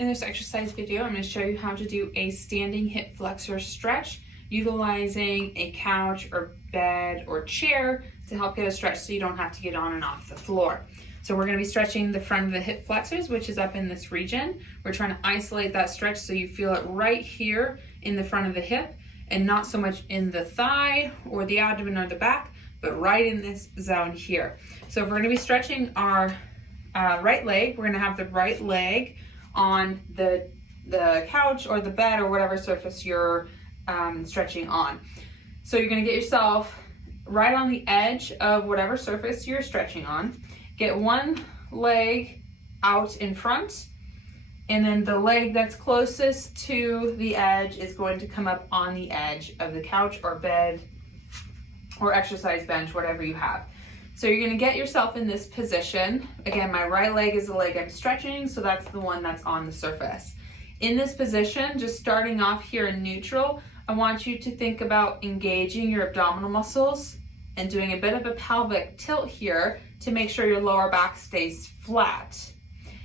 In this exercise video, I'm going to show you how to do a standing hip flexor stretch utilizing a couch or bed or chair to help get a stretch so you don't have to get on and off the floor. So we're going to be stretching the front of the hip flexors, which is up in this region. We're trying to isolate that stretch so you feel it right here in the front of the hip and not so much in the thigh or the abdomen or the back, but right in this zone here. So if we're going to be stretching our right leg, we're going to have the right leg on the couch or the bed or whatever surface you're stretching on. So you're going to get yourself right on the edge of whatever surface you're stretching on. Get one leg out in front, and then the leg that's closest to the edge is going to come up on the edge of the couch or bed or exercise bench, whatever you have. So you're going to get yourself in this position. Again, my right leg is the leg I'm stretching, so that's the one that's on the surface. In this position, just starting off here in neutral, I want you to think about engaging your abdominal muscles and doing a bit of a pelvic tilt here to make sure your lower back stays flat.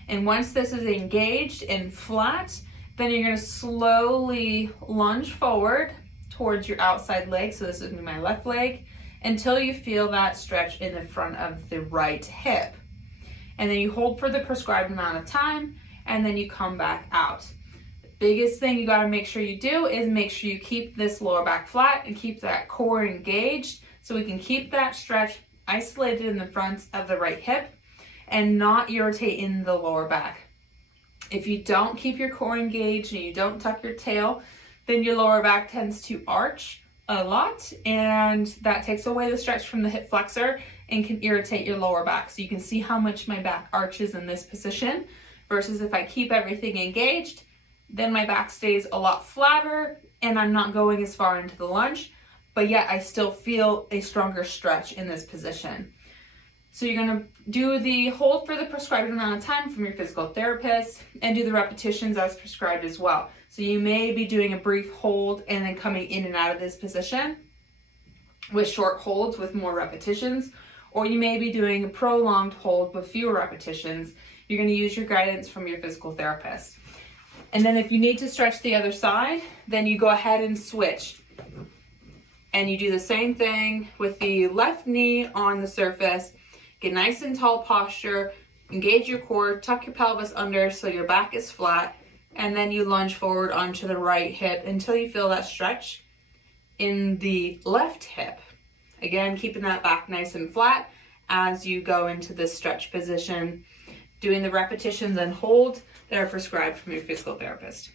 And once this is engaged and flat, then you're going to slowly lunge forward towards your outside leg. So this is going to be my left leg, until you feel that stretch in the front of the right hip. And then you hold for the prescribed amount of time, and then you come back out. The biggest thing you got to make sure you do is make sure you keep this lower back flat and keep that core engaged so we can keep that stretch isolated in the front of the right hip and not irritate in the lower back. If you don't keep your core engaged and you don't tuck your tail, then your lower back tends to arch a lot, and that takes away the stretch from the hip flexor and can irritate your lower back. So you can see how much my back arches in this position versus if I keep everything engaged, then my back stays a lot flatter and I'm not going as far into the lunge, but yet I still feel a stronger stretch in this position. So you're going to do the hold for the prescribed amount of time from your physical therapist and do the repetitions as prescribed as well. So you may be doing a brief hold and then coming in and out of this position with short holds with more repetitions, or you may be doing a prolonged hold with fewer repetitions. You're going to use your guidance from your physical therapist. And then if you need to stretch the other side, then you go ahead and switch. And you do the same thing with the left knee on the surface. Get nice and tall posture, engage your core, tuck your pelvis under so your back is flat, and then you lunge forward onto the right hip until you feel that stretch in the left hip. Again, keeping that back nice and flat as you go into this stretch position, doing the repetitions and holds that are prescribed from your physical therapist.